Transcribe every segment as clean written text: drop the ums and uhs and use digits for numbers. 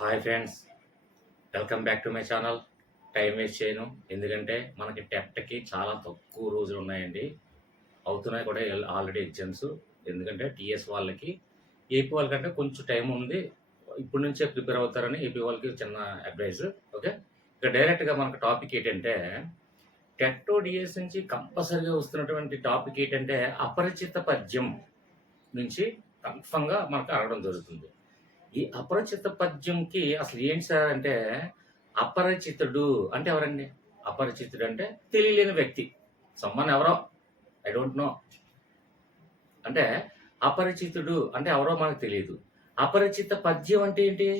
Hi friends, welcome back to my channel. Time waste చేయను, ఎందుకంటే మనకి టెట్కి చాలా తక్కువ రోజులు ఉన్నాయండి. అవుతున్నాయి కూడా ఆల్రెడీ ఎగ్జామ్స్. ఎందుకంటే టీఎస్ వాళ్ళకి ఏపీ వాళ్ళకంటే కొంచెం టైం ఉంది. ఇప్పటి నుంచే ప్రిపేర్ అవుతారని ఏపీ వాళ్ళకి చిన్న అడ్వైజ్. ఓకే, ఇక డైరెక్ట్గా మనకు టాపిక్ ఏంటంటే టెట్ డిఎస్ నుంచి కంపల్సరీగా వస్తున్నటువంటి టాపిక్ ఏంటంటే అపరిచిత పద్యం నుంచి కన్ఫర్మ్గా మనకు అడగడం జరుగుతుంది. ఈ అపరిచిత పద్యంకి అసలు ఏంటి సార్ అంటే, అపరిచితుడు అంటే ఎవరండి? అపరిచితుడు అంటే తెలియలేని వ్యక్తి, సమ్మన్ ఎవరో, ఐ డోంట్ నో. అంటే అపరిచితుడు అంటే ఎవరో మనకు తెలియదు. అపరిచిత పద్యం అంటే ఏంటి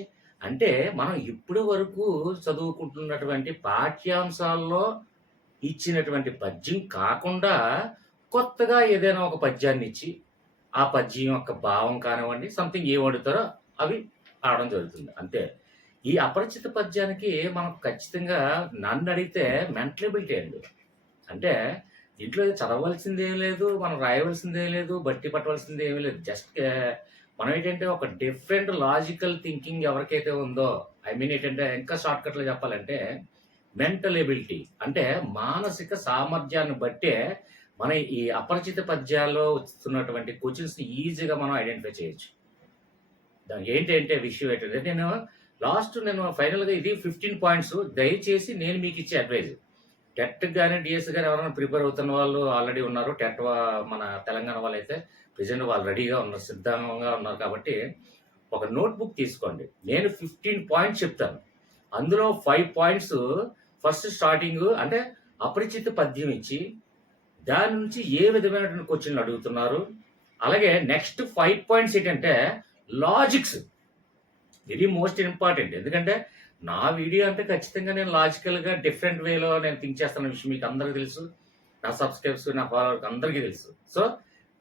అంటే, మనం ఇప్పుడు వరకు చదువుకుంటున్నటువంటి పాఠ్యాంశాల్లో ఇచ్చినటువంటి పద్యం కాకుండా కొత్తగా ఏదైనా ఒక పద్యాన్ని ఇచ్చి ఆ పద్యం యొక్క భావం కానివ్వండి, సంథింగ్ ఏం వండుతారో అవి ఆడడం జరుగుతుంది అంతే. ఈ అపరిచిత పద్యానికి మనం ఖచ్చితంగా నన్ను అడిగితే మెంటలబిలిటీ అండి. అంటే దీంట్లో చదవలసింది ఏం లేదు, మనం రాయవలసింది ఏం లేదు, బట్టి పట్టవలసింది ఏమీ లేదు. జస్ట్ మనం ఏంటంటే ఒక డిఫరెంట్ లాజికల్ థింకింగ్ ఎవరికైతే ఉందో, ఐ మీన్ ఏంటంటే ఇంకా షార్ట్కట్లో చెప్పాలంటే మెంటల్ ఎబిలిటీ అంటే మానసిక సామర్థ్యాన్ని బట్టే మన ఈ అపరిచిత పద్యాల్లో వస్తున్నటువంటి క్వశ్చన్స్ని ఈజీగా మనం ఐడెంటిఫై చేయొచ్చు. దానికి ఏంటంటే విషయం ఏంటంటే నేను ఫైనల్గా ఇది 15 పాయింట్స్. దయచేసి నేను మీకు ఇచ్చే అడ్వైజ్, టెట్ కానీ డిఎస్ కానీ ఎవరైనా ప్రిపేర్ అవుతున్న వాళ్ళు ఆల్రెడీ ఉన్నారు. టెట్ మన తెలంగాణ వాళ్ళు అయితే ప్రజెంట్ వాళ్ళు రెడీగా ఉన్నారు, సిద్ధంగా ఉన్నారు. కాబట్టి ఒక నోట్బుక్ తీసుకోండి. నేను 15 పాయింట్స్ చెప్తాను. అందులో 5 పాయింట్స్ ఫస్ట్ స్టార్టింగ్ అంటే అపరిచిత పద్యం ఇచ్చి దాని నుంచి ఏ విధమైనటువంటి క్వశ్చన్లు అడుగుతున్నారు. అలాగే నెక్స్ట్ 5 పాయింట్స్ ఏంటంటే లాజిక్స్, వెరీ మోస్ట్ ఇంపార్టెంట్. ఎందుకంటే నా వీడియో అంటే ఖచ్చితంగా నేను లాజికల్గా డిఫరెంట్ వేలో నేను థింక్ చేస్తున్న విషయం మీకు అందరికీ తెలుసు, నా సబ్స్క్రైబర్స్ నా ఫాలోవర్స్ అందరికీ తెలుసు. సో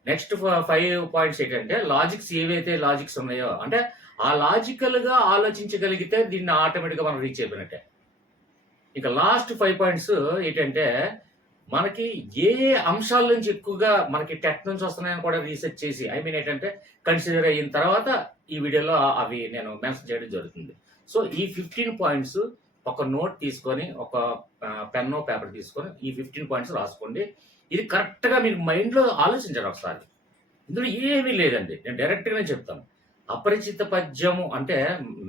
నెక్స్ట్ 5 పాయింట్స్ ఏంటంటే లాజిక్స్, ఏవైతే లాజిక్స్ ఉన్నాయో అంటే ఆ లాజికల్గా ఆలోచించగలిగితే దీన్ని ఆటోమేటిక్గా మనం రీచ్ అయిపోయినట్టే. ఇక లాస్ట్ 5 పాయింట్స్ ఏంటంటే మనకి ఏ అంశాల నుంచి ఎక్కువగా మనకి టెట్ నుంచి వస్తున్నాయని కూడా రీసెర్చ్ చేసి, ఐ మీన్ ఏంటంటే కన్సిడర్ అయిన తర్వాత ఈ వీడియోలో అవి నేను మెన్షన్ చేయడం జరుగుతుంది. సో ఈ 15 పాయింట్స్ ఒక నోట్ తీసుకొని, ఒక పెన్ను పేపర్ తీసుకొని ఈ 15 పాయింట్స్ రాసుకోండి. ఇది కరెక్ట్గా మీరు మైండ్లో ఆలోచించారు ఒకసారి. ఇందులో ఏమీ లేదండి, నేను డైరెక్ట్గానే చెప్తాను. అపరిచిత పద్యము అంటే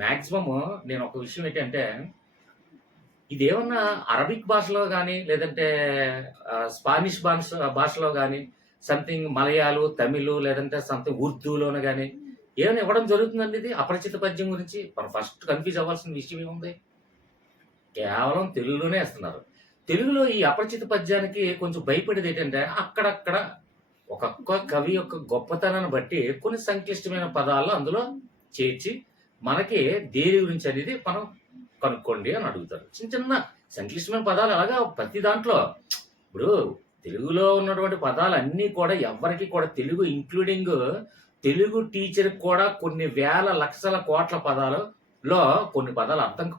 మ్యాక్సిమము నేను ఒక విషయం ఏంటంటే, ఇదేమన్నా అరబిక్ భాషలో కానీ లేదంటే స్పానిష్ భాషలో కానీ, సంథింగ్ మలయాళం, తమిళ్, లేదంటే సంథింగ్ ఉర్దూలోనే కానీ ఏమైనా ఇవ్వడం జరుగుతుందండి. ఇది అపరిచిత పద్యం గురించి మనం ఫస్ట్ కన్ఫ్యూజ్ అవ్వాల్సిన విషయం ఏముంది? కేవలం తెలుగులోనే ఇస్తున్నారు. తెలుగులో ఈ అపరిచిత పద్యానికి కొంచెం భయపడేది ఏంటంటే అక్కడక్కడ ఒక్కొక్క కవి యొక్క గొప్పతనాన్ని బట్టి కొన్ని సంక్లిష్టమైన పదాలు అందులో చేర్చి మనకి దేని గురించి అనేది మనం కనుక్కోండి అని అడుగుతారు. చిన్న చిన్న సంక్లిష్టమైన పదాలు అలాగా ప్రతి దాంట్లో. ఇప్పుడు తెలుగులో ఉన్నటువంటి పదాలు అన్నీ కూడా ఎవరికి కూడా, తెలుగు ఇంక్లూడింగ్ తెలుగు టీచర్కి కూడా కొన్ని వేల లక్షల కోట్ల పదాలలో కొన్ని పదాలు అర్థం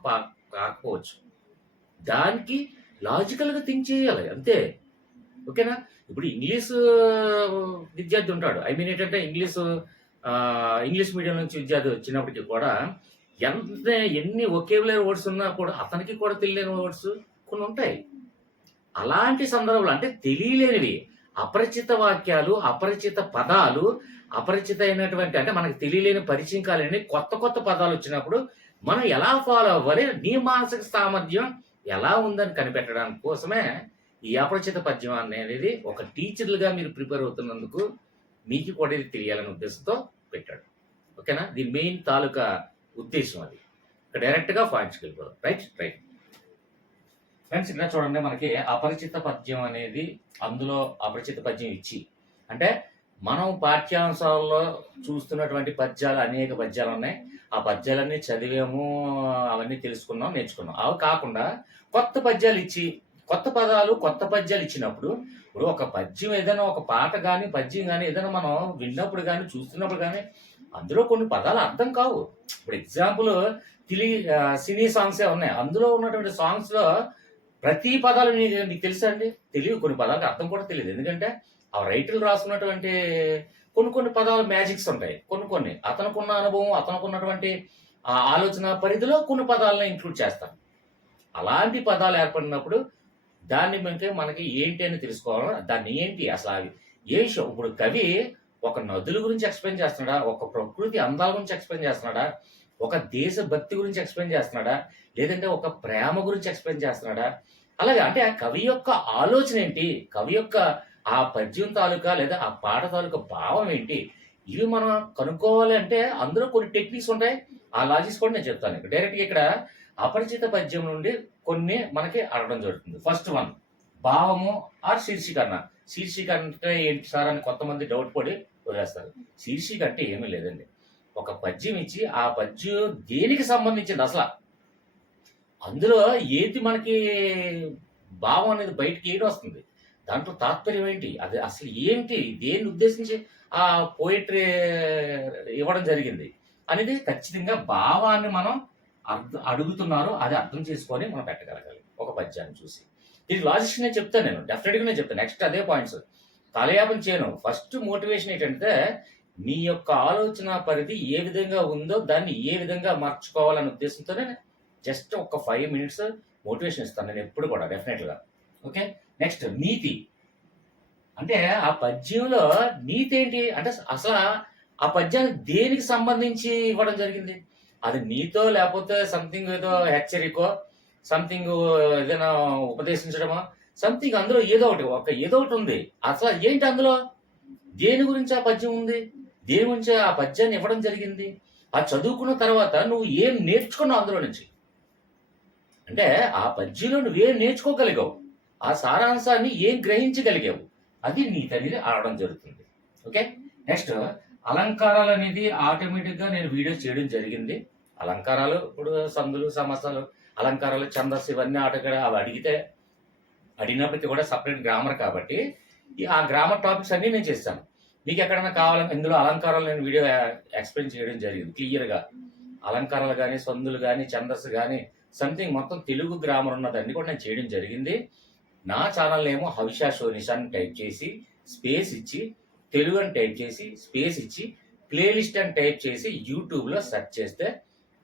కాకపోవచ్చు. దానికి లాజికల్గా థింక్ చేయాలి అంతే. ఓకేనా? ఇప్పుడు ఇంగ్లీష్ విద్యార్థి ఉంటాడు, ఐ మీన్ ఏంటంటే ఇంగ్లీష్ మీడియం నుంచి విద్యార్థి వచ్చినప్పటికీ కూడా ఎన్ని ఒకేబులరీ వర్డ్స్ ఉన్నా కూడా అతనికి కూడా తెలియని వర్డ్స్ కొన్ని ఉంటాయి. అలాంటి సందర్భంలో అంటే తెలియలేనివి, అపరిచిత వాక్యాలు, అపరిచిత పదాలు, అపరిచిత అయినటువంటి అంటే మనకు తెలియలేని, పరిచయం కాలేని కొత్త కొత్త పదాలు వచ్చినప్పుడు మనం ఎలా ఫాలో అవ్వాలి, నీ మానసిక సామర్థ్యం ఎలా ఉందని కనిపెట్టడానికి కోసమే ఈ అపరిచిత పద్యం అనేది ఒక టీచర్లుగా మీరు ప్రిపేర్ అవుతున్నందుకు మీకు కూడా ఇది తెలియాలనే ఉద్దేశంతో పెట్టాడు. ఓకేనా? దీని మెయిన్ తాలూకా ఉద్దేశం అది. డైరెక్ట్గా పాయింట్స్కి వెళ్ళిపోదాం. రైట్. ఫ్రెండ్స్, ఇక్కడ చూడండి, మనకి అపరిచిత పద్యం అనేది, అందులో అపరిచిత పద్యం ఇచ్చి అంటే మనం పాఠ్యాంశాల్లో చూస్తున్నటువంటి పద్యాలు, అనేక పద్యాలు ఉన్నాయి. ఆ పద్యాలన్నీ చదివాము, అవన్నీ తెలుసుకున్నాం, నేర్చుకున్నాం. అవి కాకుండా కొత్త పద్యాలు ఇచ్చి, కొత్త పదాలు, కొత్త పద్యాలు ఇచ్చినప్పుడు, ఇప్పుడు ఒక పద్యం ఏదైనా, ఒక పాట కానీ పద్యం కానీ ఏదైనా మనం విన్నప్పుడు కానీ చూస్తున్నప్పుడు కానీ అందులో కొన్ని పదాలు అర్థం కావు. ఇప్పుడు ఎగ్జాంపుల్ సినీ సాంగ్సే ఉన్నాయి. అందులో ఉన్నటువంటి సాంగ్స్లో ప్రతి పదాలు నీకు తెలుసా అండి? తెలియదు. కొన్ని పదాలకు అర్థం కూడా తెలియదు. ఎందుకంటే ఆ రైటర్లు రాసుకున్నటువంటి కొన్ని పదాలు మ్యాజిక్స్ ఉంటాయి. కొన్ని అతనుకున్న అనుభవం, అతనుకున్నటువంటి ఆ ఆలోచన పరిధిలో కొన్ని పదాలను ఇంక్లూడ్ చేస్తాను. అలాంటి పదాలు ఏర్పడినప్పుడు దాన్ని మనకి ఏంటి అని తెలుసుకోవాలి. దాన్ని ఏంటి అసలు అవి ఏ విషయం ఇప్పుడు కవి ఒక నదుల గురించి ఎక్స్‌ప్లెయిన్ చేస్తున్నాడా? ఒక ప్రకృతి అందాల గురించి ఎక్స్‌ప్లెయిన్ చేస్తున్నాడా? ఒక దేశభక్తి గురించి ఎక్స్‌ప్లెయిన్ చేస్తున్నాడా? లేదంటే ఒక ప్రేమ గురించి ఎక్స్‌ప్లెయిన్ చేస్తున్నాడా? అలాగే అంటే ఆ కవి యొక్క ఆలోచన ఏంటి? కవి యొక్క ఆ పద్యం తాలూకా లేదా ఆ పాట తాలూకా భావం ఏంటి? ఇవి మనం కనుక్కోవాలి అంటే అందులో కొన్ని టెక్నిక్స్ ఉంటాయి. ఆ లాజిక్స్ కూడా నేను చెప్తాను. డైరెక్ట్‌గా ఇక్కడ అపరిచిత పద్యం నుండి కొన్ని మనకి అడగడం జరుగుతుంది. ఫస్ట్ వన్ భావము ఆర్ శీర్షికన. శీర్షిక అంటే ఏంటి సార్ అని కొంతమంది డౌట్ పడి వదిలేస్తారు. శీర్షిక అంటే ఏమీ లేదండి. ఒక పద్యం ఇచ్చి ఆ పద్యం దేనికి సంబంధించింది అసల? అందులో ఏది మనకి భావం అనేది బయటికి ఏడొస్తుంది? దాంట్లో తాత్పర్యం ఏంటి? అది అసలు ఏంటి? దేన్ని ఉద్దేశించి ఆ పోయెట్రీ ఇవ్వడం జరిగింది? అనేది ఖచ్చితంగా భావాన్ని మనం అడుగుతున్నారు. అది అర్థం చేసుకొని మనం పెట్టగలగాలి ఒక పద్యాన్ని చూసి. దీని లాజిక్స్ నేను చెప్తాను నేను. డెఫినెట్‌గా నేను చెప్తాను. నెక్స్ట్ అదే పాయింట్స్. కాలయాపన చేయను. ఫస్ట్ మోటివేషన్ ఏంటంటే, నీ యొక్క ఆలోచన పరిధి ఏ విధంగా ఉందో దాన్ని ఏ విధంగా మార్చుకోవాలనే ఉద్దేశంతోనే జస్ట్ ఒక 5 మినిట్స్ మోటివేషన్ ఇస్తాను నేను ఎప్పుడు కూడా డెఫినెట్‌గా. ఓకే. నెక్స్ట్ నీతి. అంటే ఆ పద్యంలో నీతి ఏంటి? అంటే అసల ఆ పద్యానికి దేనికి సంబంధించి ఇవ్వడం జరిగింది? అది నీతో లేపోతే సంథింగ్ ఏదో హెచ్చరికో, సంథింగ్ ఏదైనా ఉపదేశించడమో, సంథింగ్ అందులో ఏదో ఒకటి. ఏదో ఒకటి ఉంది. అసలు ఏంటి అందులో? దేని గురించి ఆ పద్యం ఉంది? దేని గురించి ఆ పద్యాన్ని ఇవ్వడం జరిగింది? అది చదువుకున్న తర్వాత నువ్వు ఏం నేర్చుకున్నావు అందులో నుంచి? అంటే ఆ పద్యంలో నువ్వేం నేర్చుకోగలిగావు? ఆ సారాంశాన్ని ఏం గ్రహించగలిగావు? అది నీతనేది అడగడం జరుగుతుంది. ఓకే. నెక్స్ట్ అలంకారాలనేది ఆటోమేటిక్‌గా నేను వీడియోస్ చేయడం జరిగింది. అలంకారాలు ఇప్పుడు సందులు, సమాసాలు, అలంకారాలు, ఛందస్సు ఇవన్నీ అవి అడిగినప్పటికి కూడా సెపరేట్ గ్రామర్ కాబట్టి ఆ గ్రామర్ టాపిక్స్ అన్నీ నేను చేశాను. మీకు ఎక్కడైనా కావాలంటే ఇందులో అలంకారాలు నేను వీడియో ఎక్స్‌ప్లెయిన్ చేయడం జరిగింది క్లియర్‌గా. అలంకారాలు గాని, సందులు గాని, ఛందస్సు గాని సంథింగ్ మొత్తం తెలుగు గ్రామర్ ఉన్నదన్నీ కూడా నేను చేయడం జరిగింది. నా ఛానల్ ఏమో హవిషా షోనిష్ అని టైప్ చేసి, స్పేస్ ఇచ్చి, తెలుగు అని టైప్ చేసి, స్పేస్ ఇచ్చి, ప్లేలిస్ట్ అని టైప్ చేసి యూట్యూబ్‌లో సెర్చ్ చేస్తే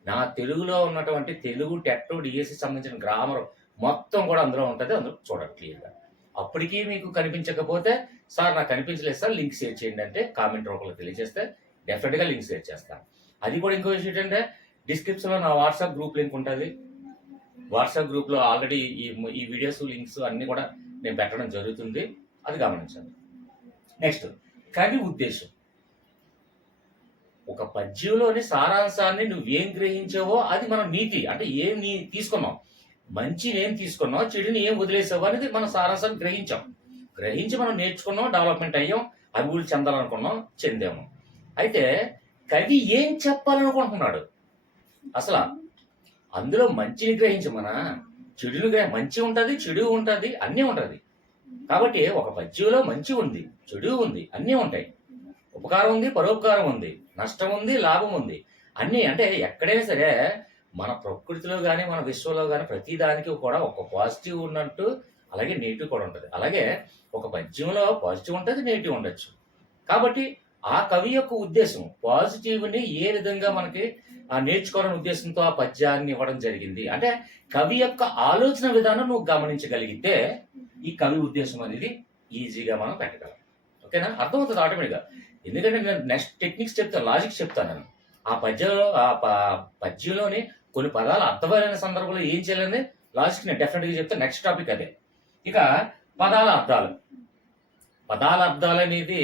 నా తెలుగులో ఉన్నటువంటి తెలుగు టెట్, డీఎస్‌కి సంబంధించిన గ్రామర్ మొత్తం కూడా అందులో ఉంటది. అందులో చూడండి క్లియర్‌గా. అప్పటికి మీకు కనిపించకపోతే, సార్ నాకు కనిపించలేదు సార్ లింక్ షేర్ చేయండి అంటే కామెంట్ రూపంలో తెలియజేస్తే డెఫినిట్‌గా లింక్ షేర్ చేస్తాను. అది కూడా ఇంకో విషయం ఏంటంటే డిస్క్రిప్షన్‌లో నా వాట్సాప్ గ్రూప్ లింక్ ఉంటది. వాట్సాప్ గ్రూప్‌లో ఆల్రెడీ ఈ వీడియోస్, లింక్స్ అన్నీ కూడా నేను పెట్టడం జరుగుతుంది. అది గమనించండి. నెక్స్ట్ కవి ఉద్దేశం. ఒక పద్యంలోని సారాంశాన్ని నువ్వేం గ్రహించావో అది మన నీతి. అంటే ఏం తీసుకున్నావు? మంచిని ఏం తీసుకున్నావు? చెడుని ఏం వదిలేసావు అనేది మన సారాంశాన్ని గ్రహించాం. గ్రహించి మనం నేర్చుకున్నాం, డెవలప్‌మెంట్ అయ్యాం, అభివృద్ధి చెందాలనుకున్నాం, చెందాము. అయితే కవి ఏం చెప్పాలనుకుంటున్నాడు? అసల అందులో మంచిని గ్రహించమనా? చెడుని మంచి ఉంటది, చెడు ఉంటది, అన్నీ ఉంటది. కాబట్టి ఒక పద్యంలో మంచి ఉంది, చెడు ఉంది, అన్నీ ఉంటాయి. ఉపకారం ఉంది, పరోపకారం ఉంది, నష్టం ఉంది, లాభం ఉంది. అన్నీ అంటే ఎక్కడైనా సరే మన ప్రకృతిలో గాని, మన విశ్వంలో గాని ప్రతి దానికి కూడా ఒక పాజిటివ్ ఉన్నట్టు అలాగే నెగెటివ్ కూడా ఉంటది. అలాగే ఒక పద్యంలో పాజిటివ్ ఉంటది, నెగెటివ్ ఉండొచ్చు. కాబట్టి ఆ కవి యొక్క ఉద్దేశం పాజిటివ్‌ని ఏ విధంగా మనకి నేర్చుకోవాలనే ఉద్దేశంతో ఆ పద్యాన్ని ఇవ్వడం జరిగింది. అంటే కవి యొక్క ఆలోచన విధానం నువ్వు గమనించగలిగితే ఈ కవి ఉద్దేశం అనేది ఈజీగా మనం పెట్టగలం. ఓకేనా? అర్థమవుతది ఆటోమేటిక్‌గా. ఎందుకంటే నేను నెక్స్ట్ టెక్నిక్స్ చెప్తాను, లాజిక్స్ చెప్తాను నేను. ఆ పద్యంలో పద్యంలోని కొన్ని పదాలు అర్థమైన సందర్భంలో ఏం చేయాలని లాజిక్ నేను డెఫినెట్‌గా చెప్తాను. నెక్స్ట్ టాపిక్ అదే. ఇక పదాల అర్థాలు. పదాల అర్థాలనేది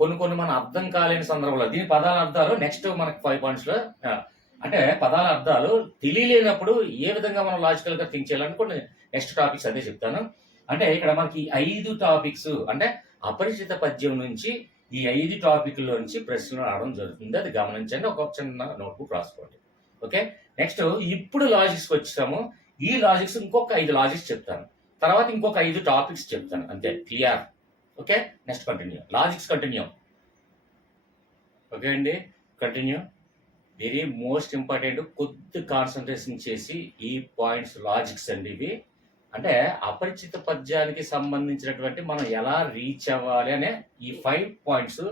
కొన్ని మన అర్థం కాలేని సందర్భంలో దీని పదాల అర్థాలు నెక్స్ట్ మనకి 5 పాయింట్స్‌లో అంటే పదాల అర్థాలు తెలియలేనప్పుడు ఏ విధంగా మనం లాజికల్‌గా థింక్ చేయాలని కొన్ని నెక్స్ట్ టాపిక్స్ అదే చెప్తాను. అంటే ఇక్కడ మనకి 5 టాపిక్స్ అంటే అపరిచిత పద్యం నుంచి ఈ 5 టాపిక్‌లో నుంచి ప్రశ్నలు రావడం జరుగుతుంది. అది గమనించండి. ఒక చిన్న నోట్‌బుక్ రాసుకోండి. ఓకే. నెక్స్ట్ ఇప్పుడు లాజిక్స్‌కి వచ్చాము. ఈ లాజిక్స్ ఇంకొక 5 లాజిక్స్ చెప్తాను. తర్వాత ఇంకొక 5 టాపిక్స్ చెప్తాను. అంతే clear. Okay. Next continue. Logics continue. Okay అండి. కంటిన్యూ. వెరీ మోస్ట్ ఇంపార్టెంట్ కొద్ది కాన్సంట్రేషన్ చేసి ఈ పాయింట్స్ లాజిక్స్ అండి ఇవి. అంటే అపరిచిత పద్యానికి సంబంధించినటువంటి మనం ఎలా రీచ్ అవ్వాలి అనే ఈ 5 పాయింట్స్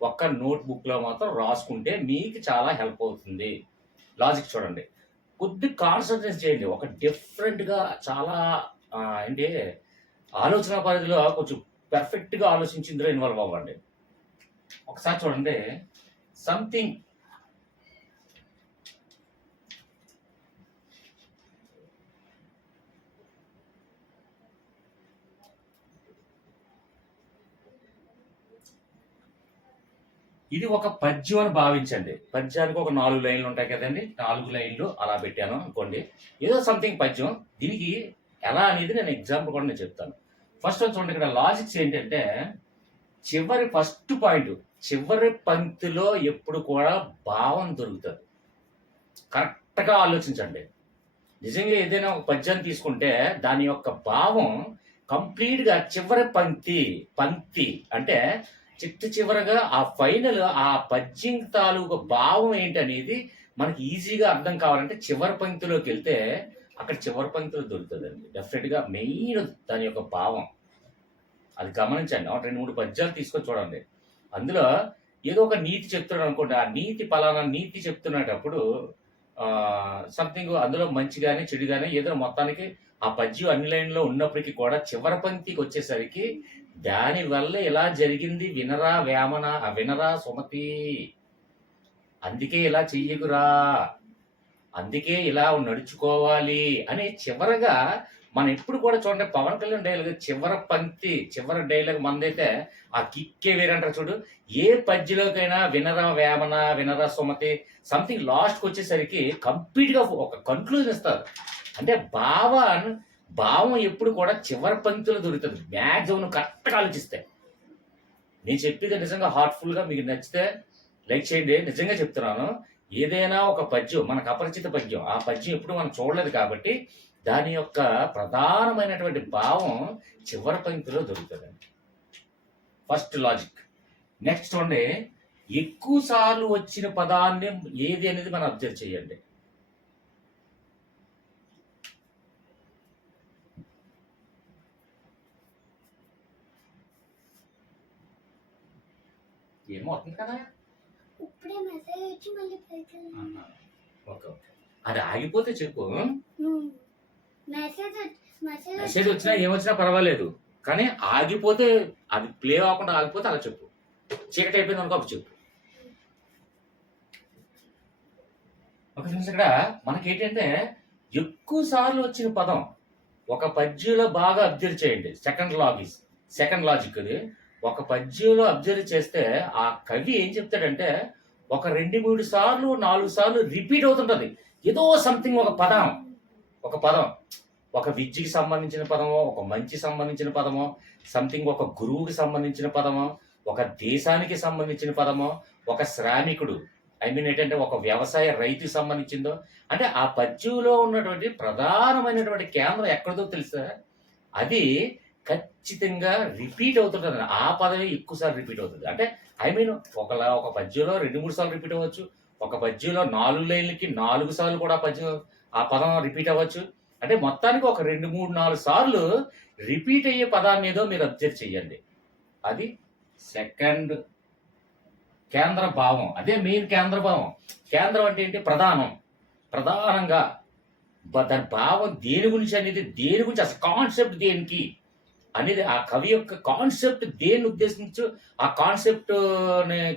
ఒక్క నోట్ బుక్‌లో మాత్రం రాసుకుంటే మీకు చాలా హెల్ప్ అవుతుంది. లాజిక్ చూడండి, కొద్ది కాన్సన్ట్రేట్ చేయండి. ఒక డిఫరెంట్గా చాలా ఏంటి ఆలోచన పరిధిలో కొంచెం పర్ఫెక్ట్గా ఆలోచించి ఇందులో ఇన్వాల్వ్ అవ్వండి. ఒకసారి చూడండి, సంథింగ్ ఇది ఒక పద్యం అని భావించండి. పద్యానికి ఒక 4 లైన్లు ఉంటాయి కదండి, 4 లైన్లు అలా పెట్టాను అనుకోండి. ఏదో సంథింగ్ పద్యం. దీనికి ఎలా అనేది నేను ఎగ్జాంపుల్ కూడా నేను చెప్తాను. ఫస్ట్ చూడండి, ఇక్కడ లాజిక్స్ ఏంటంటే చివరి ఫస్ట్ పాయింట్, చివరి పంక్తిలో ఎప్పుడు కూడా భావం దొరుకుతుంది. కరెక్ట్గా ఆలోచించండి. నిజంగా ఏదైనా ఒక పద్యాన్ని తీసుకుంటే దాని యొక్క భావం కంప్లీట్గా చివరి పంక్తి అంటే చివరగా ఆ ఫైనల్ ఆ పద్యం తాలూకు భావం ఏంటనేది మనకి ఈజీగా అర్థం కావాలంటే చివరి పంక్తిలోకి వెళ్తే అక్కడ చివరి పంక్తిలో దొరుకుతుందండి. డెఫినెట్గా మెయిన్ దాని యొక్క భావం అది గమనించండి. 2-3 పద్యాలు తీసుకొని చూడండి. అందులో ఏదో ఒక నీతి చెప్తున్నాడు అనుకోండి, ఆ నీతి పలానా నీతి చెప్తున్నప్పుడు సంథింగ్ అందులో మంచి కానీ చెడు కానీ ఏదో మొత్తానికి ఆ పద్యం అన్ని లైన్లో ఉన్నప్పటికీ కూడా చివరి పంక్తికి వచ్చేసరికి దానివల్ల ఇలా జరిగింది వినరా వేమన, వినరా సుమతి, అందుకే ఇలా చెయ్యకురా, అందుకే ఇలా నడుచుకోవాలి అని చివరగా మనం ఎప్పుడు కూడా చూడండి, పవన్ కళ్యాణ్ డైలాగ్ చివరి పంక్తి చివరి డైలాగ్ మనదైతే ఆ కిక్కే వేరంటారు చూడు. ఏ పద్యలోకైనా వినరా వేమన, వినరా సుమతి సంథింగ్ లాస్ట్కి వచ్చేసరికి కంప్లీట్గా ఒక కన్క్లూజన్ ఇస్తారు. అంటే భావం ఎప్పుడు కూడా చివరి పంక్తిలో దొరుకుతుంది. మ్యాక్సిమం కరెక్ట్గా ఆలోచిస్తే. నేను చెప్పేది నిజంగా హార్ట్ఫుల్గా మీకు నచ్చితే లైక్ చేయండి. నిజంగా చెప్తున్నాను, ఏదైనా ఒక పద్యం మనకు అపరిచిత పద్యం, ఆ పద్యం ఎప్పుడు మనం చూడలేదు కాబట్టి దాని యొక్క ప్రధానమైనటువంటి భావం చివరి పంక్తిలో దొరుకుతుందండి. First logic. నెక్స్ట్ చూడండి, ఎక్కువ సార్లు వచ్చిన పదాన్ని ఏది అనేది మనం అబ్జర్వ్ చేయండి. ఏమో అవుతుంది కదా, ఓకే ఓకే, అది ఆగిపోతే చెప్పు. మెసేజ్ వచ్చినా ఏమొచ్చినా పర్వాలేదు, కానీ ఆగిపోతే అది ప్లే అవ్వకుండా ఆగిపోతే అలా చెప్పు. చీకటి అయిపోయింది అనుకో అప్పుడు చెప్పు. ఒక నిమిషం, ఇక్కడ మనకేంటంటే ఎక్కువ సార్లు వచ్చిన పదం ఒక పద్యంలో బాగా అబ్జర్వ్ చేయండి. సెకండ్ లాజిక్ ఇది. ఒక పద్యంలో అబ్జర్వ్ చేస్తే ఆ కవి ఏం చెప్తాడంటే ఒక 2-3 సార్లు 4 సార్లు రిపీట్ అవుతుంటది ఏదో సంథింగ్, ఒక పదం ఒక విద్యకి సంబంధించిన పదమో, ఒక మంచి సంబంధించిన పదమో, సంథింగ్ ఒక గురువుకి సంబంధించిన పదమో, ఒక దేశానికి సంబంధించిన పదమో, ఒక శ్రామికుడు ఏంటంటే ఒక వ్యవసాయ రైతుకి సంబంధించిందో, అంటే ఆ పద్యంలో ఉన్నటువంటి ప్రధానమైనటువంటి కేంద్రం ఎక్కడదో తెలుసా, అది ఖచ్చితంగా రిపీట్ అవుతుంటుంది. ఆ పదవి ఎక్కువసార్లు రిపీట్ అవుతుంది. అంటే ఒక పద్యంలో 2-3 సార్లు రిపీట్ అవ్వచ్చు. ఒక పద్యంలో 4 లైన్లకి 4 సార్లు కూడా ఆ పదం రిపీట్ అవ్వచ్చు. అంటే మొత్తానికి ఒక 2-3-4 సార్లు రిపీట్ అయ్యే పదాన్ని ఏదో మీరు అబ్జర్వ్ చేయండి. అది సెకండ్ కేంద్ర భావం. అదే మెయిన్ కేంద్ర భావం. కేంద్రం అంటే ఏంటి? ప్రధానంగా దాని భావం దేని గురించి అనేది, దేని గురించి అసలు కాన్సెప్ట్ దేనికి అనేది, ఆ కవి యొక్క కాన్సెప్ట్ దేన్ని ఉద్దేశించు ఆ కాన్సెప్ట్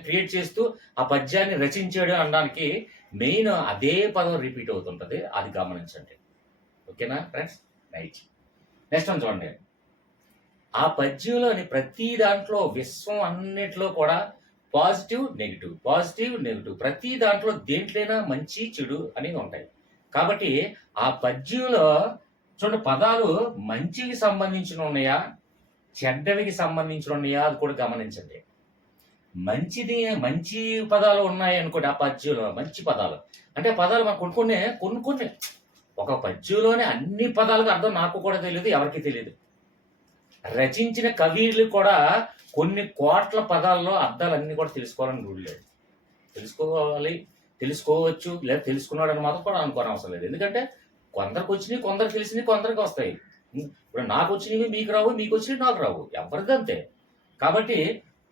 క్రియేట్ చేస్తూ ఆ పద్యాన్ని రచించాడు అనడానికి మెయిన్ అదే పదం రిపీట్ అవుతుంటది. అది గమనించండి. ఓకేనా ఫ్రెండ్స్? రైట్. నెక్స్ట్ వన్ చూడండి. ఆ పద్యంలోని ప్రతి దాంట్లో విశ్వం అన్నిట్లో కూడా పాజిటివ్ నెగిటివ్ ప్రతి దాంట్లో దేంట్లైనా మంచి చెడు అనేవి ఉంటాయి. కాబట్టి ఆ పద్యంలో చూడండి, పదాలు మంచికి సంబంధించిన ఉన్నాయా, చెడ్డవికి సంబంధించిన ఉన్నాయా, అది కూడా గమనించండి. మంచి పదాలు ఉన్నాయి అనుకోండి, ఆ పద్యంలో మంచి పదాలు అంటే పదాలు మనం కొన్ని ఒక పద్యంలోనే అన్ని పదాలకు అర్థం నాకు కూడా తెలియదు, ఎవరికి తెలియదు. రచించిన కవిలు కూడా కొన్ని కోట్ల పదాల్లో అర్థాలన్నీ కూడా తెలుసుకోవాలని రూల్ లేదు. తెలుసుకోవచ్చు, లేదా తెలుసుకున్నాడు అని మాత్రం కూడా అనుకోని అవసరం లేదు. ఎందుకంటే కొందరికి వచ్చినవి కొందరికి తెలిసినవి కొందరికి వస్తాయి. ఇప్పుడు నాకు వచ్చినవి మీకు రావు, మీకు వచ్చినవి నాకు రావు, ఎవరిది అంతే. కాబట్టి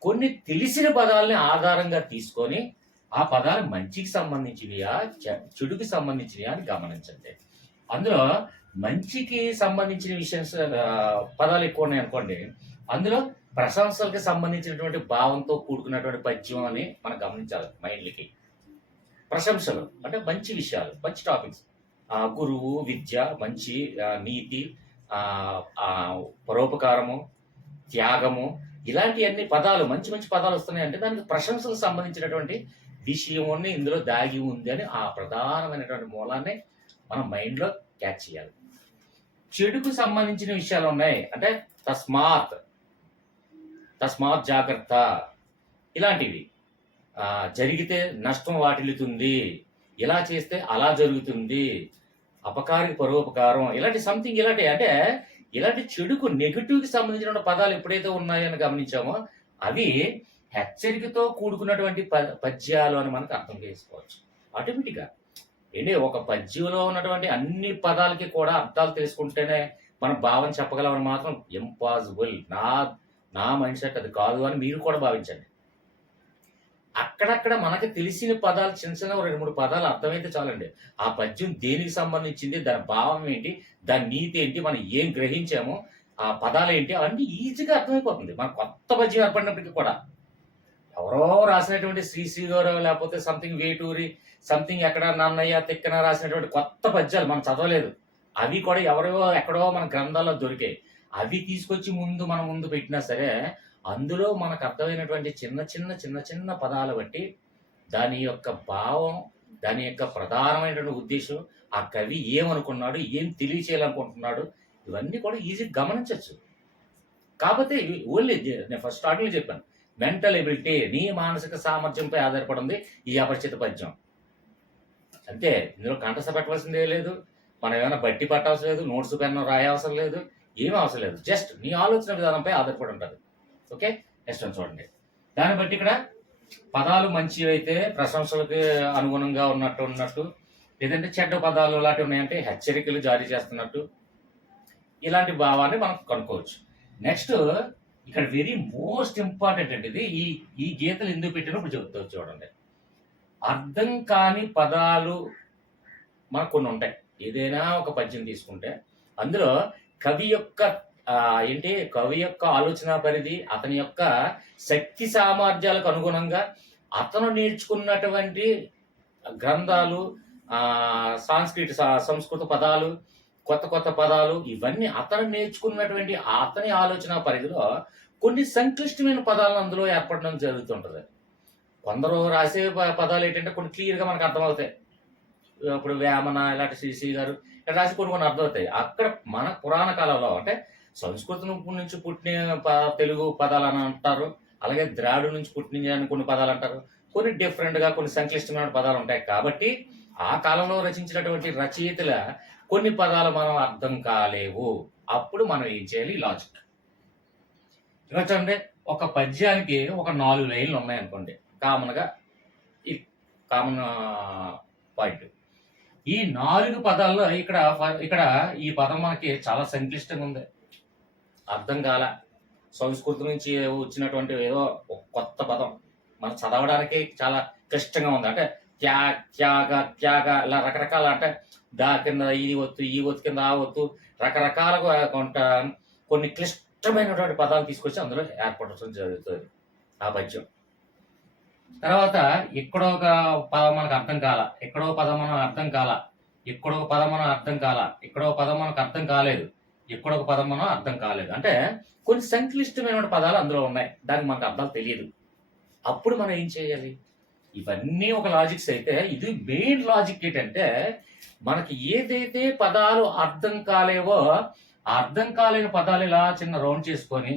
కొన్ని తెలిసిన పదాలని ఆధారంగా తీసుకొని ఆ పదాలు మంచికి సంబంధించినయా చెడుకి సంబంధించినయా అని గమనించండి. అందులో మంచికి సంబంధించిన విషయం పదాలు ఎక్కువ ఉన్నాయి అనుకోండి, అందులో ప్రశంసలకు సంబంధించినటువంటి భావంతో కూడుకున్నటువంటి పద్యం అని మనం గమనించాలి. మైండ్లకి ప్రశంసలు అంటే మంచి విషయాలు, మంచి టాపిక్స్, గురువు, విద్య, మంచి, నీతి, పరోపకారము, త్యాగము, ఇలాంటివన్నీ పదాలు, మంచి మంచి పదాలు వస్తున్నాయి అంటే దానికి ప్రశంసలకు సంబంధించినటువంటి విషయం ఇందులో దాగి ఉంది అని ఆ ప్రధానమైనటువంటి మూలాన్ని మనం మైండ్లో క్యాచ్ చేయాలి. చెడుకు సంబంధించిన విషయాలు ఉన్నాయి అంటే తస్మాత్ తస్మాత్ జాగ్రత్త, ఇలాంటివి జరిగితే నష్టం వాటిల్లుతుంది, ఇలా చేస్తే అలా జరుగుతుంది, అపకారికి పరోపకారం, ఇలాంటి సంథింగ్, ఇలాంటి అంటే ఇలాంటి చెడుకు నెగిటివ్కి సంబంధించిన పదాలు ఎప్పుడైతే ఉన్నాయని గమనించామో అవి హెచ్చరికతో కూడుకున్నటువంటి పద్యాలు అని మనకు అర్థం చేసుకోవచ్చు ఆటోమేటిక్గా. ఏంటి, ఒక పద్యంలో ఉన్నటువంటి అన్ని పదాలకి కూడా అర్థాలు తెలుసుకుంటేనే మనం భావం చెప్పగలమని మాత్రం ఇంపాసిబుల్. నా మైండ్ సెట్ అది కాదు అని మీరు కూడా భావించండి. అక్కడక్కడ మనకి తెలిసిన పదాలు, చిన్న చిన్న 2-3 పదాలు అర్థమైతే చాలండి. ఆ పద్యం దేనికి సంబంధించింది, దాని భావం ఏంటి, దాని నీతి ఏంటి, మనం ఏం గ్రహించామో, ఆ పదాలు ఏంటి, అవన్నీ ఈజీగా అర్థమైపోతుంది. మన కొత్త పద్యం ఏర్పడినప్పటికీ కూడా ఎవరో రాసినటువంటి శ్రీశ్రీ గారు లేకపోతే సంథింగ్ వేటూరి, సంథింగ్ ఎక్కడ నన్నయ్య తిక్కన రాసినటువంటి కొత్త పద్యాలు మనం చదవలేదు. అవి కూడా ఎవరో ఎక్కడో మన గ్రంథాల్లో దొరికాయి. అవి తీసుకొచ్చి మనం ముందు పెట్టినా సరే అందులో మనకు అర్థమైనటువంటి చిన్న చిన్న చిన్న చిన్న పదాలు బట్టి దాని యొక్క భావం, దాని యొక్క ప్రధానమైనటువంటి ఉద్దేశం, ఆ కవి ఏమనుకున్నాడు, ఏం తెలియచేయాలనుకుంటున్నాడు, ఇవన్నీ కూడా ఈజీగా గమనించవచ్చు. కాకపోతే ఓన్లీ నేను ఫస్ట్ స్టార్టింగ్లో చెప్పాను, మెంటల్ ఎబిలిటీ, నీ మానసిక సామర్థ్యంపై ఆధారపడింది ఈ అపరిచిత పద్యం. అంతే, ఇందులో కంఠస్థ పెట్టవలసిందే లేదు, మనం ఏమైనా బట్టి పట్టవలసిన లేదు, నోట్స్ పెన్ను రాయవసరం లేదు, ఏమీ అవసరం లేదు. జస్ట్ నీ ఆలోచన విధానంపై ఆధారపడి ఉంటుంది. ఓకే, నెక్స్ట్ చూడండి. దాన్ని బట్టి ఇక్కడ పదాలు మంచివి అయితే ప్రశంసలకు అనుగుణంగా ఉన్నట్టు, లేదంటే చెడ్డ పదాలు లాంటివి ఉన్నాయంటే హెచ్చరికలు జారీ చేస్తున్నట్టు, ఇలాంటి భావాన్ని మనం కనుక్కోవచ్చు. నెక్స్ట్ ఇక్కడ వెరీ మోస్ట్ ఇంపార్టెంట్ అండి ఇది. ఈ గీతలు ఎందుకు పెట్టినప్పుడు చెబుతావు చూడండి. అర్థం కాని పదాలు మనకు కొన్ని ఉంటాయి. ఏదైనా ఒక పద్యం తీసుకుంటే అందులో కవి యొక్క ఆలోచన పరిధి, అతని యొక్క శక్తి సామర్థ్యాలకు అనుగుణంగా అతను నేర్చుకున్నటువంటి గ్రంథాలు, సంస్కృత పదాలు, కొత్త కొత్త పదాలు, ఇవన్నీ అతను నేర్చుకున్నటువంటి అతని ఆలోచన పరిధిలో కొన్ని సంక్లిష్టమైన పదాలను అందులో ఏర్పడడం జరుగుతుంటుంది. కొందరు రాసే పదాలు ఏంటంటే కొన్ని క్లియర్గా మనకు అర్థమవుతాయి. ఇప్పుడు వేమన ఇలాంటి శ్రీశ్రీ గారు రాసి కొన్ని అర్థమవుతాయి. అక్కడ మన పురాణ కాలంలో అంటే సంస్కృతం నుంచి పుట్టిన తెలుగు పదాలు అని అంటారు, అలాగే ద్రావిడ నుంచి పుట్టిన కొన్ని పదాలు అంటారు, కొన్ని డిఫరెంట్గా కొన్ని సంక్లిష్టమైన పదాలు ఉంటాయి. కాబట్టి ఆ కాలంలో రచించినటువంటి రచయితల కొన్ని పదాలు మనం అర్థం కాలేవు. అప్పుడు మనం ఏం చేయాలి? లాజిక్. చూడండి, ఒక పద్యానికి ఒక 4 లైన్లు ఉన్నాయనుకోండి, కామన్గా ఈ కామన్ పాయింట్. ఈ 4 పదాల్లో ఇక్కడ ఈ పదం మనకి చాలా సంక్లిష్టంగా ఉంది, అర్థం కాల. సంస్కృతం నుంచి వచ్చినటువంటి ఏదో ఒక కొత్త పదం మనం చదవడానికి చాలా క్లిష్టంగా ఉంది. అంటే త్యాగ ఇలా రకరకాల, అంటే దా కింద ఈ ఒత్తు కింద ఆ ఒత్తు, రకరకాలుగా కొన్ని క్లిష్టమైనటువంటి పదాలు తీసుకొచ్చి అందులో ఏర్పడటం జరుగుతుంది ఆ పద్యం. తర్వాత ఎక్కడో ఒక పదం మనకు అర్థం కాల, ఎక్కడో పదం మనం అర్థం కాల, ఎక్కడో పదం మనం అర్థం కాల, ఎక్కడో పదం మనకు అర్థం కాలేదు, ఎక్కడో ఒక పదం మనం అర్థం కాలేదు. అంటే కొన్ని సంక్లిష్టమైన పదాలు అందులో ఉన్నాయి, దానికి మనకు అర్థాలు తెలియదు. అప్పుడు మనం ఏం చేయాలి? ఇవన్నీ ఒక లాజిక్స్ అయితే ఇది మెయిన్ లాజిక్ ఏంటంటే, మనకి ఏదైతే పదాలు అర్థం కాలేవో అర్థం కాలేని పదాలు ఇలా చిన్న రౌండ్ చేసుకొని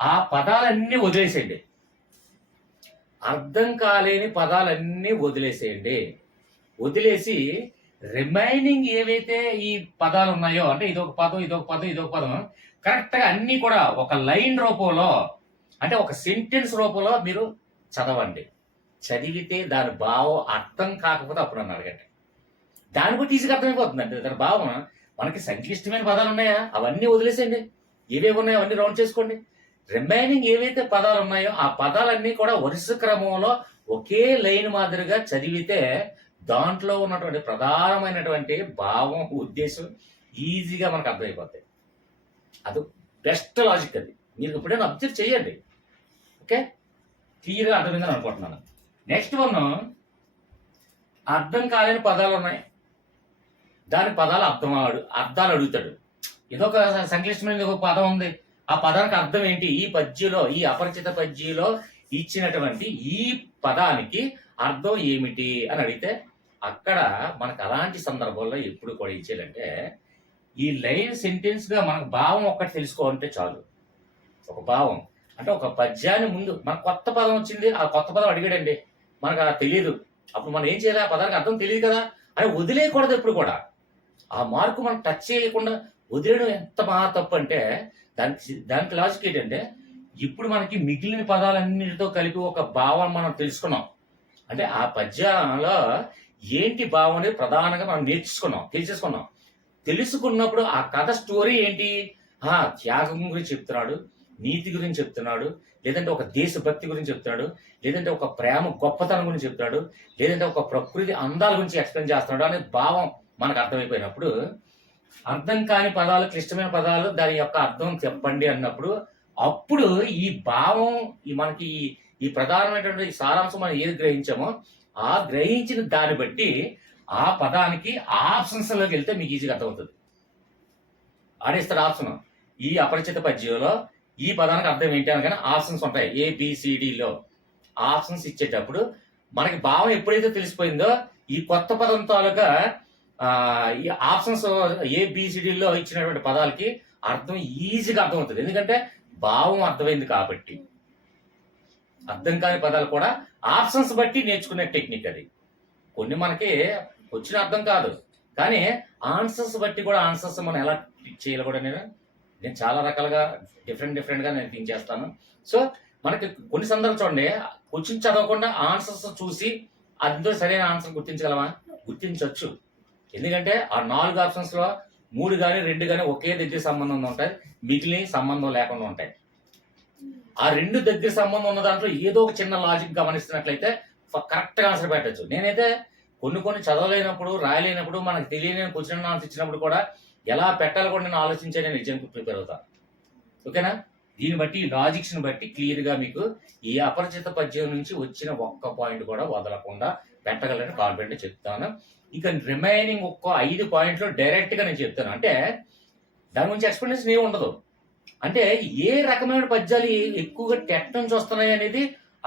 ఆ పదాలన్నీ వదిలేసేయండి. అర్థం కాలేని పదాలన్నీ వదిలేసేయండి. వదిలేసి రిమైనింగ్ ఏవైతే ఈ పదాలు ఉన్నాయో, అంటే ఇదొక పదం ఇదొక పదం ఇదొక పదం, కరెక్ట్గా అన్నీ కూడా ఒక లైన్ రూపంలో, అంటే ఒక సెంటెన్స్ రూపంలో మీరు చదవండి. చదివితే దాని భావం అర్థం కాకపోతే అప్పుడు నన్ను అడగండి. దాన్ని బట్టి ఈజీగా అర్థమైపోతుంది. అంటే దాని భావం, మనకి సంక్లిష్టమైన పదాలు ఉన్నాయా అవన్నీ వదిలేసేయండి, ఏవేవి ఉన్నాయో అవన్నీ రౌండ్ చేసుకోండి. రిమైనింగ్ ఏవైతే పదాలు ఉన్నాయో ఆ పదాలన్నీ కూడా వరుస క్రమంలో ఒకే లైన్ మాదిరిగా చదివితే దాంట్లో ఉన్నటువంటి ప్రధానమైనటువంటి భావం, ఉద్దేశం ఈజీగా మనకు అర్థమైపోతాయి. అది బెస్ట్ లాజిక్ అది. మీరు ఎప్పుడైనా అబ్జర్వ్ చేయండి. ఓకే, క్లియర్గా అర్థమైందని అనుకుంటున్నాను. నెక్స్ట్ వన్, అర్థం కాలేని పదాలు ఉన్నాయి, దాని పదాలు అర్థాలు అడుగుతాడు. ఏదో ఒక సంక్లిష్టమైన ఒక పదం ఉంది, ఆ పదానికి అర్థం ఏంటి, ఈ పద్యంలో, ఈ అపరిచిత పద్యంలో ఇచ్చినటువంటి ఈ పదానికి అర్థం ఏమిటి అని అడిగితే, అక్కడ మనకు అలాంటి సందర్భాల్లో ఎప్పుడు కూడా ఇచ్చేయాలంటే, ఈ లైన్ సెంటెన్స్ గా మనకు భావం ఒక్కటి తెలుసుకోవాలంటే చాలు. ఒక భావం అంటే ఒక పద్యాన్ని ముందు మనకు కొత్త పదం వచ్చింది, ఆ కొత్త పదం అడిగాడండి, మనకు తెలియదు, అప్పుడు మనం ఏం చేయాలి, ఆ పదానికి అర్థం తెలియదు కదా అని వదిలేయకూడదు. ఎప్పుడు కూడా ఆ మార్కు మనం టచ్ చేయకుండా వదిలేయడం ఎంత బాగా తప్పు అంటే, దానికి లాజిక్ ఏంటంటే, ఇప్పుడు మనకి మిగిలిన పదాలన్నిటితో కలిపి ఒక భావం మనం తెలుసుకున్నాం అంటే, ఆ పద్యంలో ఏంటి భావం అనేది ప్రధానంగా మనం తెలిసేసుకున్నాం. తెలుసుకున్నప్పుడు ఆ కథ స్టోరీ ఏంటి, త్యాగం గురించి చెప్తున్నాడు, నీతి గురించి చెప్తున్నాడు, లేదంటే ఒక దేశభక్తి గురించి చెప్తున్నాడు, లేదంటే ఒక ప్రేమ గొప్పతనం గురించి చెప్తున్నాడు, లేదంటే ఒక ప్రకృతి అందాల గురించి ఎక్స్ప్లెయిన్ చేస్తున్నాడు అనే భావం మనకు అర్థమైపోయినప్పుడు, అర్థం కాని పదాలు, క్లిష్టమైన పదాలు, దాని యొక్క అర్థం చెప్పండి అన్నప్పుడు, అప్పుడు ఈ భావం మనకి ఈ ప్రధానమైనటువంటి సారాంశం మనం ఏది గ్రహించామో ఆ గ్రహించిన దాన్ని బట్టి ఆ పదానికి ఆప్షన్స్ లోకి వెళ్తే మీకు ఈజీగా అర్థమవుతుంది. ఆడేస్తాడు ఆప్షన్, ఈ అపరిచిత పద్యంలో ఈ పదానికి అర్థం ఏంటి అని కానీ ఆప్షన్స్ ఉంటాయి. ABCDలో ఆప్షన్స్ ఇచ్చేటప్పుడు మనకి భావం ఎప్పుడైతే తెలిసిపోయిందో, ఈ కొత్త పదం తాలూకా ఈ ఆప్షన్స్ ABCDలో ఇచ్చినటువంటి పదాలకి అర్థం ఈజీగా అర్థమవుతుంది. ఎందుకంటే భావం అర్థమైంది కాబట్టి. అర్థం కాని పదాలు కూడా ఆప్షన్స్ బట్టి నేర్చుకునే టెక్నిక్ అది. కొన్ని మనకి వచ్చిన అర్థం కాదు, కానీ ఆన్సర్స్ బట్టి కూడా ఆన్సర్స్ మనం ఎలా చేయాలి కూడా నేను చాలా రకాలుగా డిఫరెంట్గా నేను థింక్ చేస్తాను. సో మనకి కొన్ని సందర్భం చూడండి, క్వశ్చన్ చదవకుండా ఆన్సర్స్ చూసి అందులో సరైన ఆన్సర్ గుర్తించగలమా? గుర్తించవచ్చు. ఎందుకంటే ఆ 4 ఆప్షన్స్ లో 3 కానీ 2 కానీ ఒకే దగ్గర సంబంధం ఉంటాయి, మిగిలిన సంబంధం లేకుండా ఉంటాయి. ఆ 2 దగ్గర సంబంధం ఉన్న దాంట్లో ఏదో ఒక చిన్న లాజిక్ గమనిస్తున్నట్లయితే కరెక్ట్ గా ఆన్సర్ పెట్టచ్చు. నేనైతే కొన్ని చదవలేనప్పుడు, రాయలేనప్పుడు, మనకు తెలియని క్వశ్చన్ ఆన్సర్ ఇచ్చినప్పుడు కూడా ఎలా పెట్టాలి కూడా నేను ఆలోచించే నేను ఎగ్జామ్కి ప్రిపేర్ అవుతాను. ఓకేనా? దీన్ని బట్టి, లాజిక్స్ ని బట్టి క్లియర్ గా మీకు ఈ అపరిచిత పద్యం నుంచి వచ్చిన ఒక్క పాయింట్ కూడా వదలకుండా పెట్టగలని కాన్ఫిడెంట్ చెప్తాను. ఇక రిమైనింగ్ ఒక్క 5 పాయింట్లు డైరెక్ట్ గా నేను చెప్తాను. అంటే దాని గురించి ఎక్స్ప్లెనేషన్ ఏమి ఉండదు. అంటే ఏ రకమైన పద్యాలు ఎక్కువగా టెట్ నుంచి వస్తున్నాయి అనేది,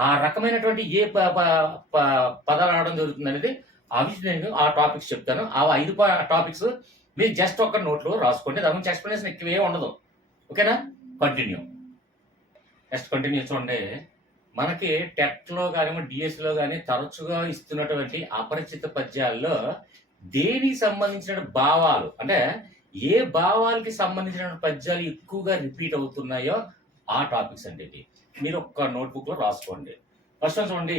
ఆ రకమైనటువంటి ఏ పదాలు రావడం జరుగుతుంది అనేది అవి నేను ఆ టాపిక్స్ చెప్తాను. ఆ 5 టాపిక్స్ మీరు జస్ట్ ఒక నోట్లో రాసుకోండి. దాని గురించి ఎక్స్ప్లెనేషన్ ఎక్కువ ఏమి ఉండదు. ఓకేనా? కంటిన్యూ. నెక్స్ట్ కంటిన్యూ చూడండి. మనకి టెట్లో కానీ డిఎస్లో కానీ తరచుగా ఇస్తున్నటువంటి అపరిచిత పద్యాల్లో దేనికి సంబంధించిన భావాలు, అంటే ఏ భావాలకి సంబంధించిన పద్యాలు ఎక్కువగా రిపీట్ అవుతున్నాయో ఆ టాపిక్స్ అంటే ఇవి. మీరు ఒక్క నోట్బుక్ లో రాసుకోండి. ఫస్ట్ చూడండి,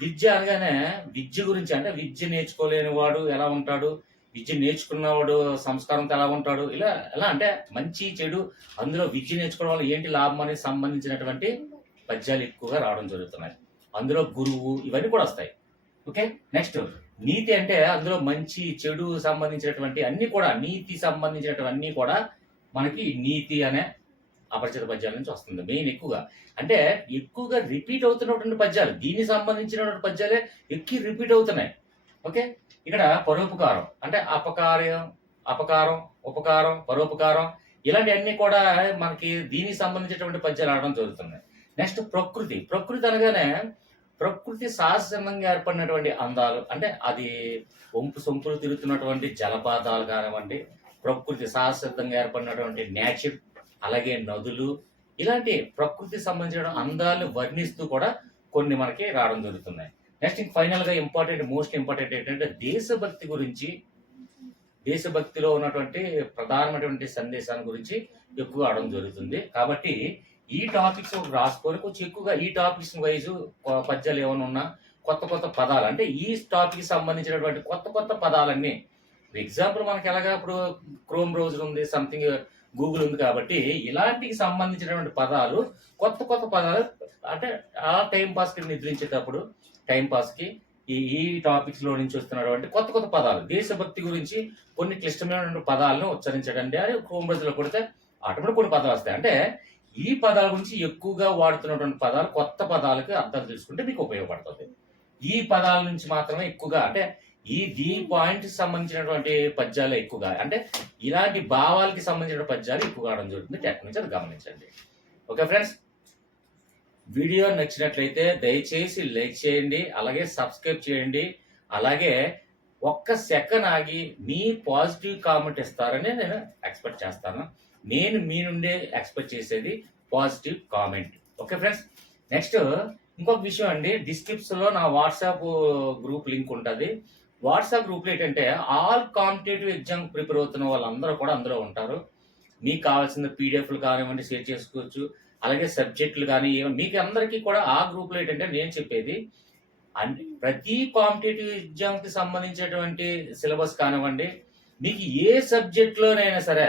విద్య అనగానే విద్య గురించి, అంటే విద్య నేర్చుకోలేని వాడు ఎలా ఉంటాడు, విద్య నేర్చుకున్నవాడు సంస్కారంతో ఎలా ఉంటాడు, ఎలా అంటే మంచి చెడు, అందులో విద్య నేర్చుకోవడం వల్ల ఏంటి లాభం అనేది సంబంధించినటువంటి పద్యాలు ఎక్కువగా రావడం జరుగుతున్నాయి. అందులో గురువు ఇవన్నీ కూడా వస్తాయి. ఓకే, నెక్స్ట్ నీతి, అంటే అందులో మంచి చెడు సంబంధించినటువంటి అన్ని కూడా, నీతి సంబంధించినటువంటి కూడా మనకి నీతి అనే అపరిచిత పద్యాల నుంచి వస్తుంది. మెయిన్ ఎక్కువగా రిపీట్ అవుతున్నటువంటి పద్యాలు, దీనికి సంబంధించినటువంటి పద్యాలే ఎక్కువ రిపీట్ అవుతున్నాయి. ఓకే, ఇక్కడ పరోపకారం, అంటే అపకారం, ఉపకారం, పరోపకారం, ఇలాంటివన్నీ కూడా మనకి దీనికి సంబంధించినటువంటి పద్యాలు రావడం జరుగుతున్నాయి. నెక్స్ట్ ప్రకృతి అనగానే ప్రకృతి సహజంగా ఏర్పడినటువంటి అందాలు, అంటే అది వంపు సొంపులు తిరుగుతున్నటువంటి జలపాతాలు కానివ్వండి, ప్రకృతి సహజంగా ఏర్పడినటువంటి నేచర్, అలాగే నదులు, ఇలాంటి ప్రకృతి సంబంధించిన అందాలను వర్ణిస్తూ కూడా కొన్ని మనకి రావడం జరుగుతున్నాయి. నెక్స్ట్ ఫైనల్ గా మోస్ట్ ఇంపార్టెంట్ ఏంటంటే దేశభక్తి గురించి, దేశభక్తిలో ఉన్నటువంటి ప్రధానమైనటువంటి సందేశాన్ని గురించి ఎక్కువ రావడం జరుగుతుంది. కాబట్టి ఈ టాపిక్స్ రాసుకొని కొంచెం ఎక్కువగా ఈ టాపిక్స్ వైజ్ పద్యాలు ఏమైనా ఉన్నా, కొత్త పదాలు, అంటే ఈ టాపిక్ సంబంధించినటువంటి కొత్త పదాలన్నీ, ఎగ్జాంపుల్ మనకి ఎలాగా ఇప్పుడు క్రోమ్ బ్రౌజర్ ఉంది, సంథింగ్ గూగుల్ ఉంది కాబట్టి ఇలాంటికి సంబంధించినటువంటి పదాలు కొత్త కొత్త పదాలు అంటే ఆ టైం పాస్కి నిద్రించేటప్పుడు టైం పాస్కి ఈ టాపిక్స్ లో నుంచి వస్తున్నటువంటి కొత్త కొత్త పదాలు దేశభక్తి గురించి కొన్ని క్లిష్టమైనటువంటి పదాలను ఉచ్చరించడండి అని కోంబ్రజ్లో కొడితే ఆటోమేటిక్ కొన్ని పదాలు వస్తాయి. అంటే ఈ పదాల గురించి ఎక్కువగా వాడుతున్నటువంటి పదాలు కొత్త పదాలకు అర్థం తెలుసుకుంటే మీకు ఉపయోగపడుతుంది. ఈ పదాల నుంచి మాత్రమే ఎక్కువగా అంటే ఈ పాయింట్ సంబంధించినటువంటి పద్యాలు ఎక్కువగా అంటే ఇలాంటి భావాలకి సంబంధించిన పద్యాలు ఎక్కువగా అవడం జరుగుతుంది. టెక్ నుంచి అది గమనించండి. ఓకే ఫ్రెండ్స్, వీడియో నచ్చినట్లయితే దయచేసి లైక్ చేయండి, అలాగే సబ్స్క్రైబ్ చేయండి, అలాగే ఒక్క సెకండ్ ఆగి మీ పాజిటివ్ కామెంట్ ఇస్తారని నేను ఎక్స్పెక్ట్ చేస్తాను. నేను మీ నుండే ఎక్స్పెక్ట్ చేసేది positive comment. Okay friends, next ఇంకొక విషయం అండి, డిస్క్రిప్షన్లో నా వాట్సాప్ గ్రూప్ లింక్ ఉంటుంది. వాట్సాప్ గ్రూప్లో ఏంటంటే ఆల్ కాంపిటేటివ్ ఎగ్జామ్ ప్రిపేర్ అవుతున్న వాళ్ళందరూ కూడా అందులో ఉంటారు. మీకు కావాల్సిన పీడిఎఫ్లు కానివ్వండి షేర్ చేసుకోవచ్చు, అలాగే సబ్జెక్టులు కానీ మీకు అందరికీ కూడా ఆ గ్రూప్లో ఏంటంటే నేను చెప్పేది అంటే ప్రతి కాంపిటేటివ్ ఎగ్జామ్కి సంబంధించినటువంటి సిలబస్ కానివ్వండి, మీకు ఏ సబ్జెక్ట్లోనైనా సరే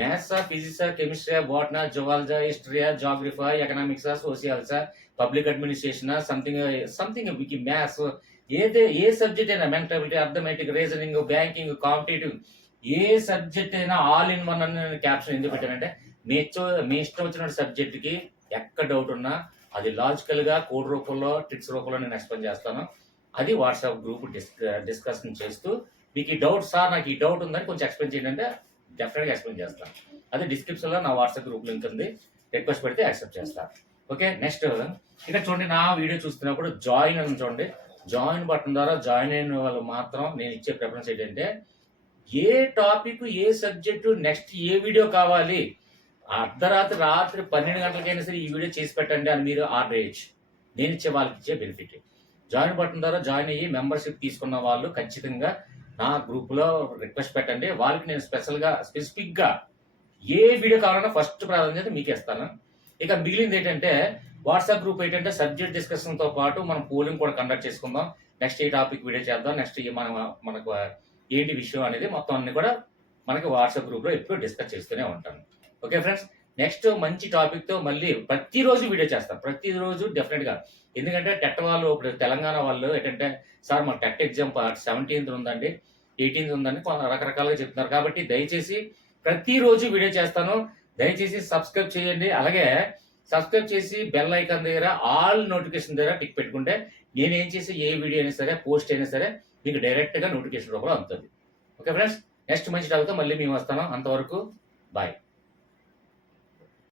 మ్యాథ్సా, ఫిజిక్సా, కెమిస్ట్రీ, బాటనా, జువాలజీ, హిస్టరీయా, జాగ్రఫీ, ఎకనామిక్సా, సోషియల్సా, పబ్లిక్ అడ్మినిస్ట్రేషన్, సంథింగ్ మీకు మ్యాథ్స్ ఏ సబ్జెక్ట్ అయినా mental ability, arithmetic, reasoning, banking, competitive ఏ సబ్జెక్ట్ అయినా ఆల్ ఇన్ వన్ అని క్యాప్షన్ ఎందుకు పెట్టానంటే మీ ఇష్టం వచ్చిన సబ్జెక్ట్కి ఎక్కడ డౌట్ ఉన్నా అది లాజికల్గా కోడ్ రూపంలో ట్రిక్స్ రూపంలో నేను ఎక్స్ప్లెయిన్ చేస్తాను. అది వాట్సాప్ గ్రూప్ డిస్కషన్ చేస్తూ మీకు ఈ డౌట్ సార్ నాకు ఈ డౌట్ ఉందని కొంచెం ఎక్స్ప్లెయిన్ చేయండి అంటే డెఫినెట్గా ఎక్స్ప్లెయిన్ చేస్తాను. అది డిస్క్రిప్షన్లో నా వాట్సాప్ గ్రూప్ లింక్ ఉంది, రిక్వెస్ట్ పెడితే యాక్సెప్ట్ చేస్తాను. ఓకే, నెక్స్ట్ ఇక్కడ చూడండి, నా వీడియో చూస్తున్నప్పుడు జాయిన్ అని చూడండి, జాయిన్ బటన్ ద్వారా జాయిన్ అయిన వాళ్ళు మాత్రం నేను ఇచ్చే ప్రిఫరెన్స్ ఏంటంటే ఏ టాపిక్ ఏ సబ్జెక్టు నెక్స్ట్ ఏ వీడియో కావాలి అర్ధరాత్రి 12 గంటలకైనా సరే ఈ వీడియో చేసి పెట్టండి అని మీరు ఆర్డర్ చేయొచ్చు. నేను ఇచ్చే వాళ్ళకి ఇచ్చే బెనిఫిట్. జాయిన్ బటన్ ద్వారా జాయిన్ అయ్యి మెంబర్షిప్ తీసుకున్న వాళ్ళు ఖచ్చితంగా నా గ్రూప్లో రిక్వెస్ట్ పెట్టండి. వాళ్ళకి నేను స్పెసిఫిక్గా ఏ వీడియో కావాలన్నా ఫస్ట్ ప్రాధాన్యత మీకు ఇస్తాను. ఇక మిగిలింది ఏంటంటే వాట్సాప్ గ్రూప్ ఏంటంటే సబ్జెక్ట్ డిస్కషన్తో పాటు మనం పోలింగ్ కూడా కండక్ట్ చేసుకుందాం. నెక్స్ట్ ఈ టాపిక్ వీడియో చేద్దాం, నెక్స్ట్ మనకు ఏంటి విషయం అనేది మొత్తం అన్ని కూడా మనకి వాట్సాప్ గ్రూప్లో ఎప్పుడు డిస్కస్ చేస్తూనే ఉంటాను. ఓకే ఫ్రెండ్స్, నెక్స్ట్ మంచి టాపిక్తో మళ్ళీ ప్రతిరోజు వీడియో చేస్తాను, ప్రతిరోజు డెఫినెట్గా. ఎందుకంటే టెట్ వాళ్ళు ఇప్పుడు తెలంగాణ వాళ్ళు ఏంటంటే సార్ మాకు టెట్ ఎగ్జామ్ 17th ఉందండి, 18th ఉందని రకరకాలుగా చెప్తున్నారు. కాబట్టి దయచేసి ప్రతిరోజు వీడియో చేస్తాను, దయచేసి సబ్స్క్రైబ్ చేయండి. అలాగే సబ్స్క్రైబ్ చేసి బెల్ ఐకాన్ దగ్గర ఆల్ నోటిఫికేషన్ దగ్గర టిక్ పెట్టుకుంటే నేనేం చేసి ఏ వీడియో అయినా సరే పోస్ట్ అయినా సరే మీకు డైరెక్ట్గా నోటిఫికేషన్ రూపంలో అందుతుంది. ఓకే ఫ్రెండ్స్, నెక్స్ట్ మంచి టాపిక్తో మళ్ళీ మేము వస్తాను. అంతవరకు బాయ్.